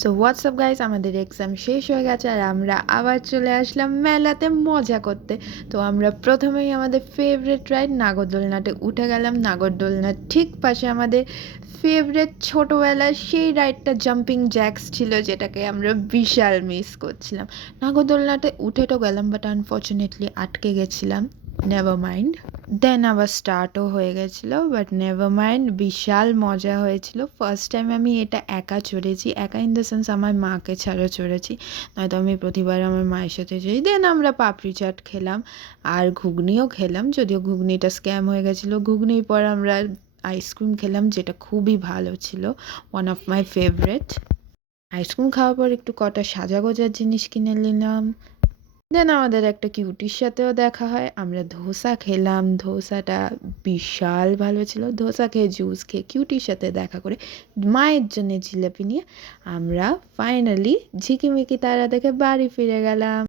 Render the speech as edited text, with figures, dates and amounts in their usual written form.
So WhatsApp guys, আমাদের exam শেষ হয়ে গেছে আর আমরা আবার চলে আসলাম মেলাতে মজা করতে। তো আমরা প্রথমেই আমাদের ফেভারিট রাইড নাগরদোলনাতে উঠে গেলাম। নাগরদোলনার ঠিক পাশে আমাদের ফেভারিট ছোটোবেলার সেই রাইডটা জাম্পিং জ্যাক্স ছিল, যেটাকে আমরা বিশাল মিস করছিলাম। নাগরদোলনাতে উঠে তো গেলাম, বাট আনফর্চুনেটলি আটকে গেছিলাম। নেভার মাইন্ড, দেন আবার স্টার্টও হয়ে গেছিলো, বাট নেভার মাইন্ড, বিশাল মজা হয়েছিল। ফার্স্ট টাইম আমি এটা একা চড়েছি, একা ইন দ্য সেন্স আমার মাকে ছাড়া চড়েছি, নয়তো আমি প্রতিবার আমার মায়ের সাথে যাই। দেন আমরা পাপড়ি চাট খেলাম আর ঘুগনিও খেলাম, যদিও ঘুগনিটা স্ক্যাম হয়ে গেছিলো। ঘুগনির পর আমরা আইসক্রিম খেলাম, যেটা খুবই ভালো ছিল, one of my favourite. Ice cream খাওয়ার পর একটু কটা সাজাগোজার জিনিস কিনে নিলাম। দেন আমাদের একটা কিউটির সাথেও দেখা হয়, আমরা ধোসা খেলাম। ধোসাটা বিশাল ভালো ছিল। ধোসা খেয়ে জুস খেয়ে কিউটির সাথে দেখা করে মায়ের জন্য জিলাপি নিয়ে আমরা ফাইনালি ঝিকিমিকি তারা দেখে বাড়ি ফিরে গেলাম।